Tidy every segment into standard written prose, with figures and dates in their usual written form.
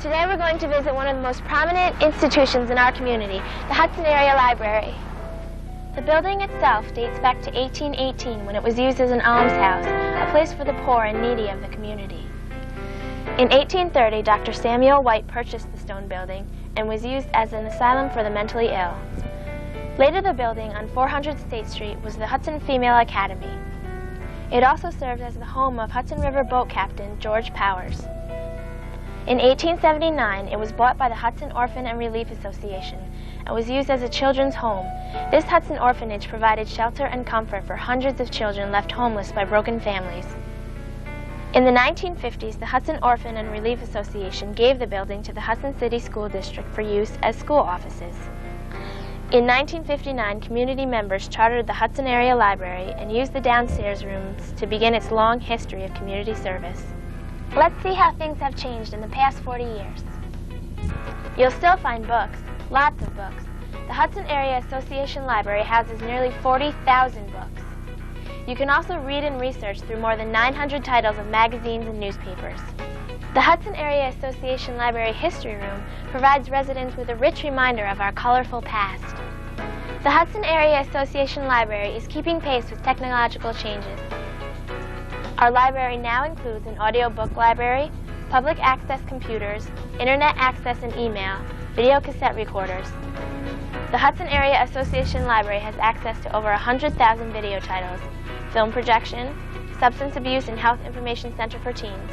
and today we're going to visit one of the most prominent institutions in our community, the Hudson Area Library. The building itself dates back to 1818 when it was used as an almshouse, a place for the poor and needy of the community. In 1830, Dr. Samuel White purchased the stone building and was used as an asylum for the mentally ill. Later, the building on 400 State Street was the Hudson Female Academy. It also served as the home of Hudson River boat captain George Powers. In 1879, it was bought by the Hudson Orphan and Relief Association and was used as a children's home. This Hudson orphanage provided shelter and comfort for hundreds of children left homeless by broken families. In the 1950s, the Hudson Orphan and Relief Association gave the building to the Hudson City School District for use as school offices. In 1959, community members chartered the Hudson Area Library and used the downstairs rooms to begin its long history of community service. Let's see how things have changed in the past 40 years. You'll still find books, lots of books. The Hudson Area Association Library houses nearly 40,000 books. You can also read and research through more than 900 titles of magazines and newspapers. The Hudson Area Association Library History Room provides residents with a rich reminder of our colorful past. The Hudson Area Association Library is keeping pace with technological changes. Our library now includes an audiobook library, public access computers, internet access and email, video cassette recorders. The Hudson Area Association Library has access to over 100,000 video titles, film projection, substance abuse and health information center for teens.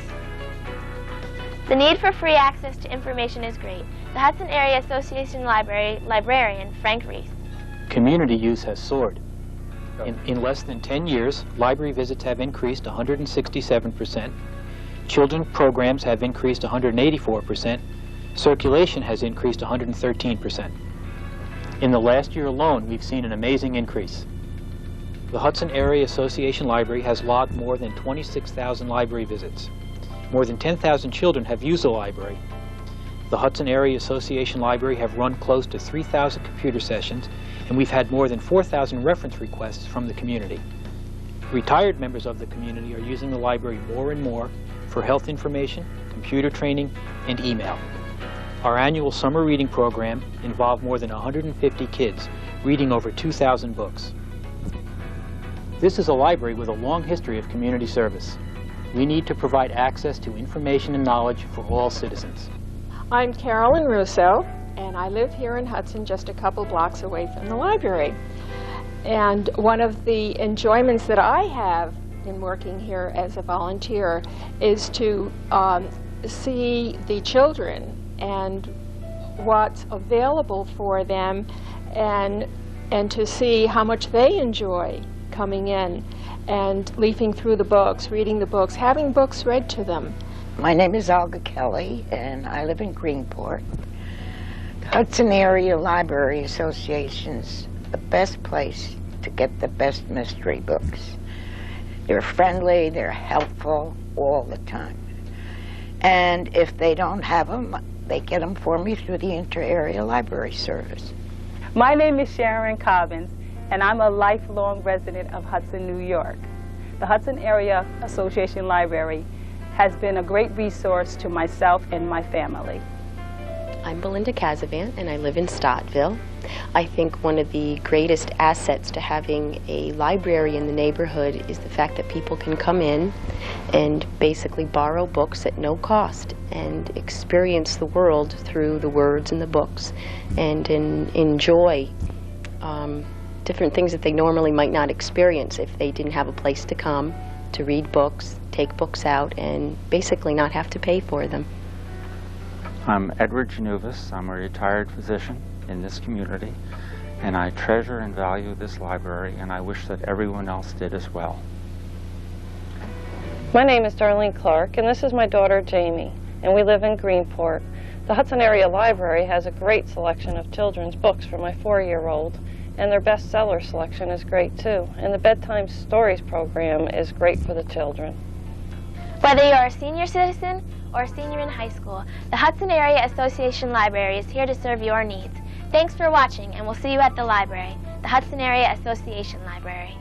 The need for free access to information is great. The Hudson Area Association Library librarian, Frank Reese. Community use has soared. In less than 10 years, library visits have increased 167%, children's programs have increased 184%, circulation has increased 113%. In the last year alone, we've seen an amazing increase. The Hudson Area Association Library has logged more than 26,000 library visits. More than 10,000 children have used the library. The Hudson Area Association Library have run close to 3,000 computer sessions, and we've had more than 4,000 reference requests from the community. Retired members of the community are using the library more and more for health information, computer training, and email. Our annual summer reading program involved more than 150 kids reading over 2,000 books. This is a library with a long history of community service. We need to provide access to information and knowledge for all citizens. I'm Carolyn Russo, and I live here in Hudson, just a couple blocks away from the library. And one of the enjoyments that I have in working here as a volunteer is to see the children and what's available for them, and to see how much they enjoy coming in and leafing through the books, reading the books, having books read to them. My name is Olga Kelly, and I live in Greenport. The Hudson Area Library Association's the best place to get the best mystery books. They're friendly, they're helpful all the time. And if they don't have them, they get them for me through the Inter-Area Library Service. My name is Sharon Cobbins, and I'm a lifelong resident of Hudson, New York. The Hudson Area Association Library has been a great resource to myself and my family. I'm Belinda Casavan, and I live in Stottville. I think one of the greatest assets to having a library in the neighborhood is the fact that people can come in and basically borrow books at no cost and experience the world through the words in the books and enjoy different things that they normally might not experience if they didn't have a place to come to read books, take books out, and basically not have to pay for them. I'm Edward Januvis. I'm a retired physician in this community, and I treasure and value this library, and I wish that everyone else did as well. My name is Darlene Clark, and this is my daughter Jamie, and we live in Greenport. The Hudson Area Library has a great selection of children's books for my 4-year-old, and their bestseller selection is great too. And the Bedtime Stories program is great for the children. Whether you're a senior citizen or a senior in high school, the Hudson Area Association Library is here to serve your needs. Thanks for watching, and we'll see you at the library, the Hudson Area Association Library.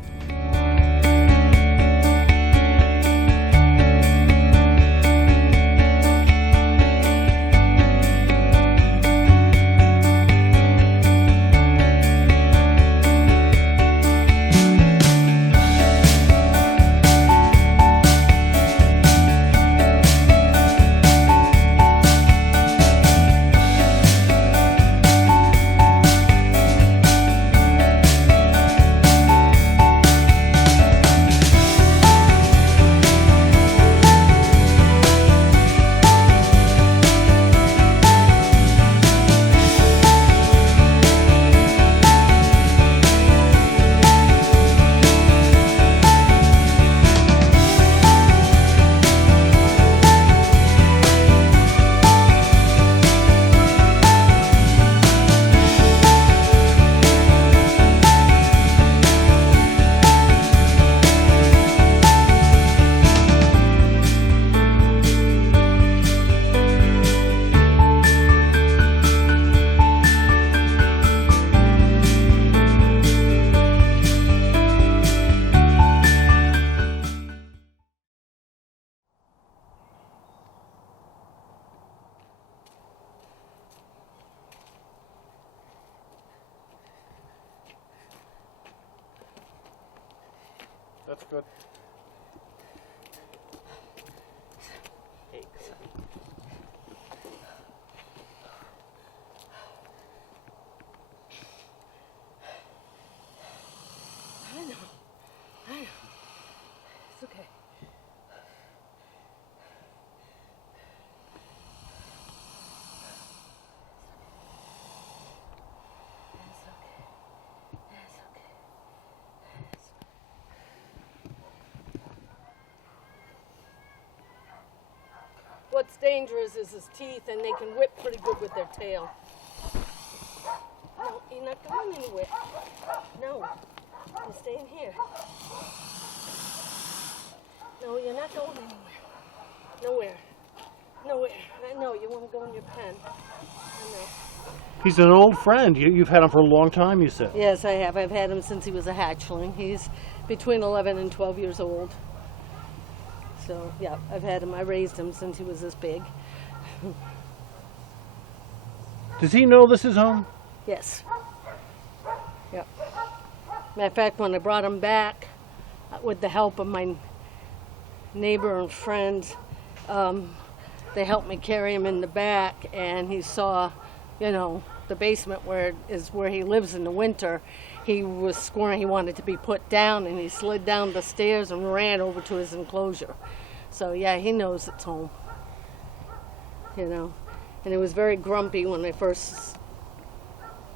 That's good. I know. It's okay. What's dangerous is his teeth, and they can whip pretty good with their tail. No, you're not going anywhere. No, you're staying here. No, you're not going anywhere. Nowhere. Nowhere. I know, you want to go in your pen. I know. He's an old friend. You've had him for a long time, you said. Yes, I have. I've had him since he was a hatchling. He's between 11 and 12 years old. So, yeah, I've had him. I raised him since he was this big. Does he know this is home? Yes. Yep. Matter of fact, when I brought him back, with the help of my neighbor and friends, they helped me carry him in the back, and he saw, you know, the basement where he lives in the winter. He was scoring he wanted to be put down, and he slid down the stairs and ran over to his enclosure. So yeah, he knows it's home. You know, and he was very grumpy when I first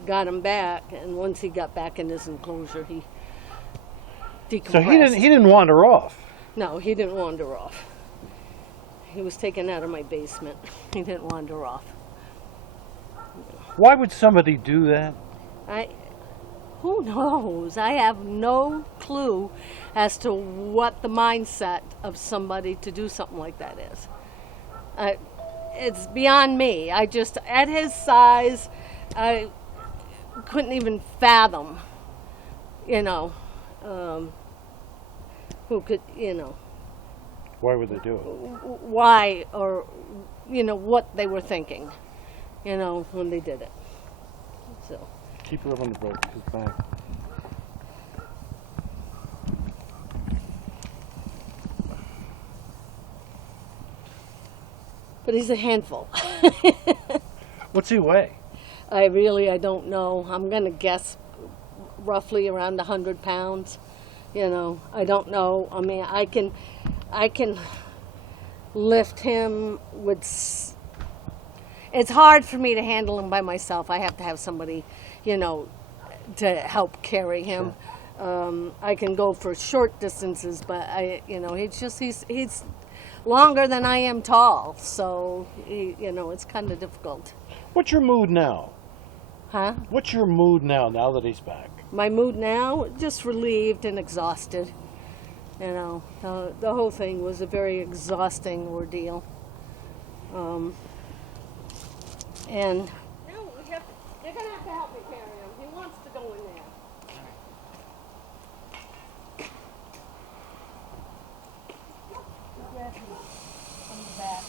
got him back, and once he got back in his enclosure, he decompressed. So he didn't wander off. No, he didn't wander off. He was taken out of my basement. He didn't wander off. Why would somebody do that? Who knows? I have no clue as to what the mindset of somebody to do something like that is. It's beyond me. I just, at his size, I couldn't even fathom, you know, who could, you know. Why would they do it? Why, or, you know, what they were thinking, you know, when they did it. So. Keep her up on the boat, his back. But he's a handful. What's he weigh? I don't know. I'm going to guess roughly around 100 pounds. You know, I don't know. I mean, I can lift him with... It's hard for me to handle him by myself. I have to have somebody, you know, to help carry him. Sure. I can go for short distances, but he's longer than I am tall, so it's kind of difficult. What's your mood now? Huh? What's your mood now that he's back? My mood now, just relieved and exhausted. You know, the whole thing was a very exhausting ordeal. And no, you're gonna have to help me carry him. He wants to go in there. Grab him from the back.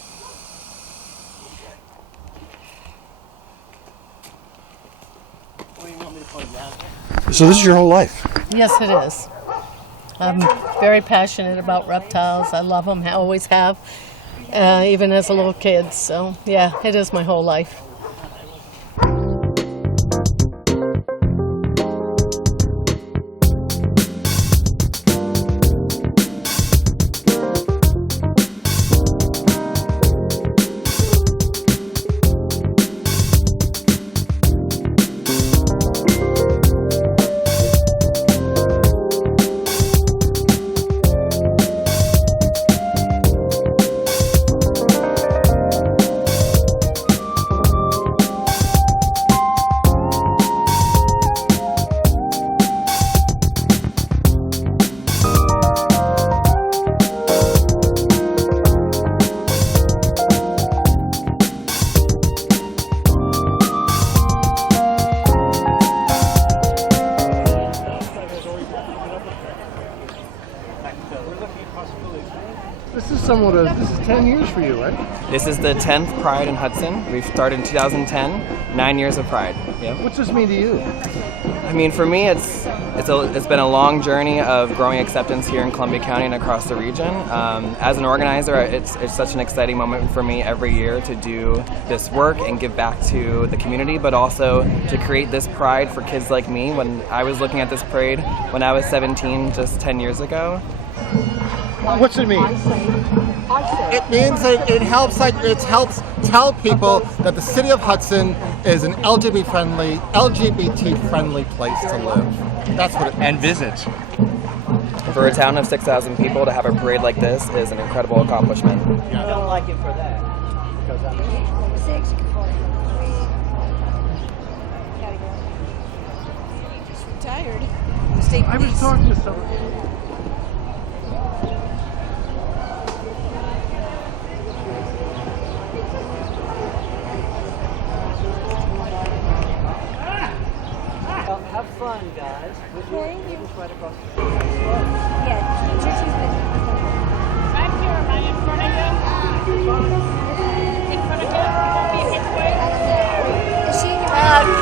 What do you want me to put him down? So this is your whole life? Yes, it is. I'm very passionate about reptiles. I love them, I always have, even as a little kid. So yeah, it is my whole life. this is 10 years for you, right? This is the 10th Pride in Hudson. We've started in 2010, 9 years of Pride. Yeah. What's this mean to you? I mean, for me, it's been a long journey of growing acceptance here in Columbia County and across the region. As an organizer, it's such an exciting moment for me every year to do this work and give back to the community, but also to create this pride for kids like me. When I was looking at this parade when I was 17, just 10 years ago. What's it mean? It means that it helps tell people that the city of Hudson is an LGBT friendly place to live. That's what it means. And visit. For a town of 6,000 people to have a parade like this is an incredible accomplishment. I don't like it for that. Because I'm just retired. I was talking to someone. Have fun, guys. Thank you. Right across the Yeah, Back here, am I in front of you? In front of you? You won't be his way? Is she happy?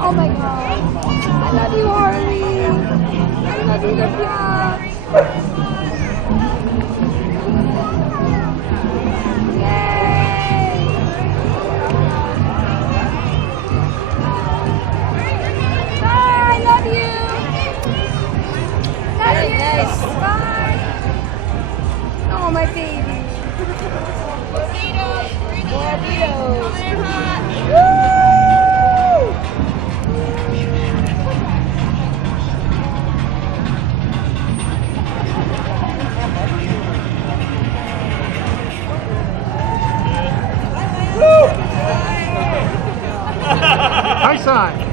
Oh my god. I love you, Harley. I love you, Olivia. Yay. Bye, I love you. Love you. Nice. Bye. Oh, my baby. Gordito. Woo! High side.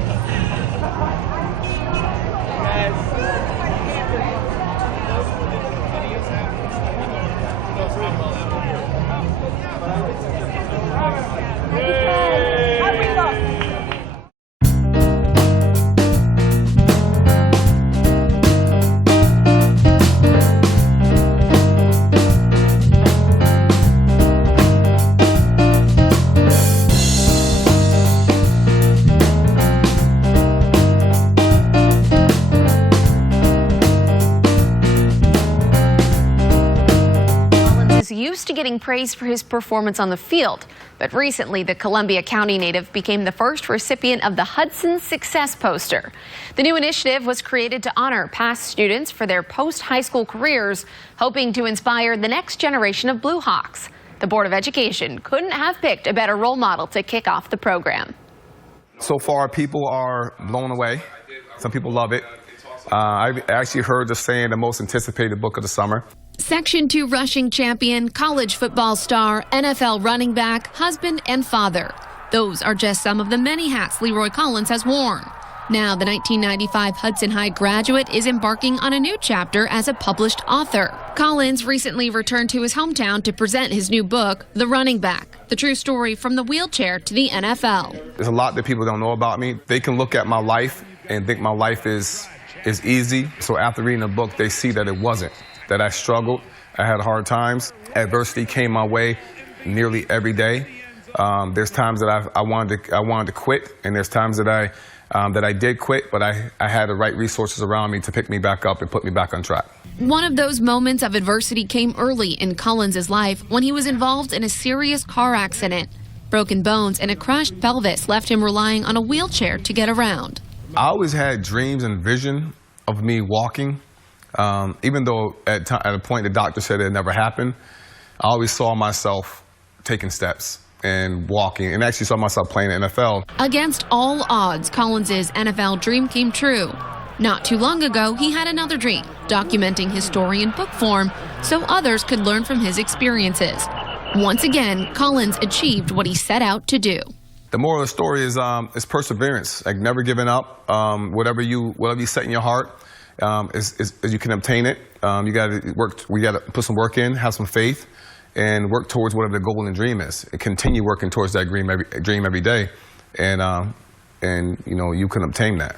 Used to getting praise for his performance on the field, but recently the Columbia County native became the first recipient of the Hudson Success Poster. The new initiative was created to honor past students for their post-high school careers, hoping to inspire the next generation of Blue Hawks. The Board of Education couldn't have picked a better role model to kick off the program. So far, people are blown away. Some people love it. I've actually heard the saying, the most anticipated book of the summer. Section 2 rushing champion, college football star, NFL running back, husband, and father. Those are just some of the many hats Leroy Collins has worn. Now, the 1995 Hudson High graduate is embarking on a new chapter as a published author. Collins recently returned to his hometown to present his new book, The Running Back, the true story from the wheelchair to the NFL. There's a lot that people don't know about me. They can look at my life and think my life is easy. So after reading the book, they see that it wasn't. That I struggled, I had hard times. Adversity came my way nearly every day. There's times that I wanted to quit, and there's times that I did quit, but I had the right resources around me to pick me back up and put me back on track. One of those moments of adversity came early in Collins' life when he was involved in a serious car accident. Broken bones and a crushed pelvis left him relying on a wheelchair to get around. I always had dreams and vision of me walking. Even though at a point the doctor said it never happened, I always saw myself taking steps and walking, and actually saw myself playing in the NFL. Against all odds, Collins' NFL dream came true. Not too long ago, he had another dream, documenting his story in book form so others could learn from his experiences. Once again, Collins achieved what he set out to do. The moral of the story is perseverance, like never giving up. Whatever you set in your heart, you can obtain it. You got to work. We got to put some work in, have some faith, and work towards whatever the goal and dream is. And continue working towards that dream every day, and you can obtain that.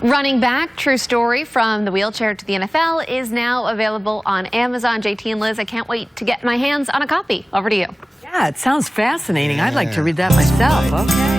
Running Back, true story from the wheelchair to the NFL, is now available on Amazon. JT and Liz, I can't wait to get my hands on a copy. Over to you. Yeah, it sounds fascinating. I'd like to read that myself. Okay.